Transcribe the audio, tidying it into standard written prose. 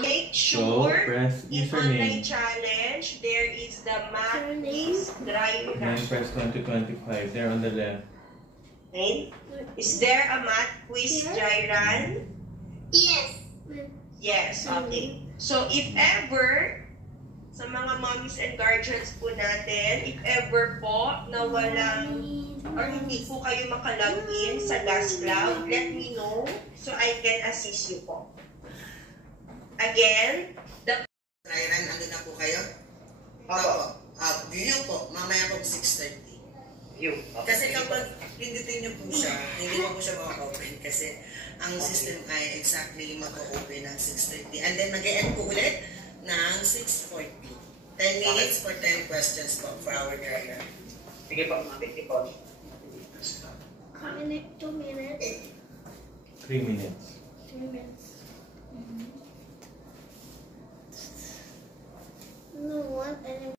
Make sure press in online challenge there is the math quiz dry run. Then press 2025 there on the left. Okay. Is there a math quiz dry run? Yes. Yes, okay. So if ever, sa mga mommies and guardians po natin, if ever po na walang or hindi po kayo makalog in sa Gas Cloud, let me know so I can assist you po. Again, the dry run, ano na po kayo? Opo. View po, mamaya po 6:30. view. Kasi kapag pindutin niyo po siya, hindi mo po siya maka-open kasi ang system ay exactly mag-open ng 6:30. And then mag-e-end po ulit ng 6:40. 10 minutes for 10 questions po for our dry run. Sige po, mabiti po. 2 minutes. 3 minutes. 3 minutes.